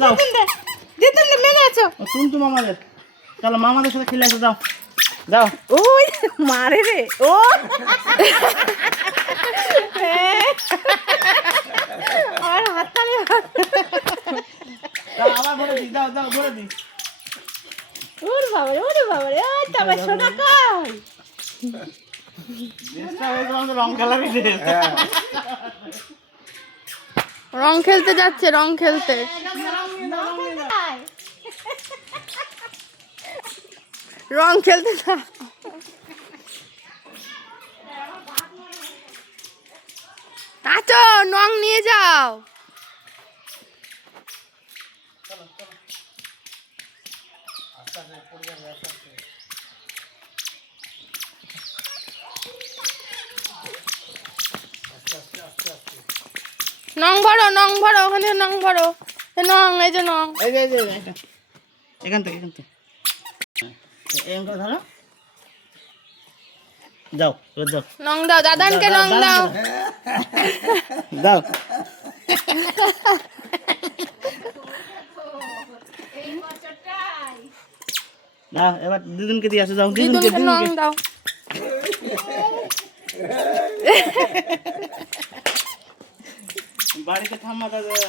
যাও দিতুন মেনে আছো তুমি মামাদের চলো মামাদের সাথে খেলে আসো যাও যাও ওই মারে রে ও আর হাততালি যাও আবার ভরে দি দাও দাও ভরে দি ওরে বাবা রে ওই তো আমার সোনা কই ড্রেসটা হয়েছে আমাদের রং কালারই ড্রেস রং খেলতে যাচ্ছে রং খেলতে রং খেলতে যা আচ্ছা রং নিয়ে যাও নং ভরো ওখানে নং ভরো নং এই যে নং এই যে এখান থেকে এরকম করে ধরো যাও এবার যাও নং দাও দাদানকে নং দাও দাও দাও এবার দিদুনকে দিয়ে আসো যাও দিদুনকে নং দাও বাড়িতে ঠাম্মা দাদা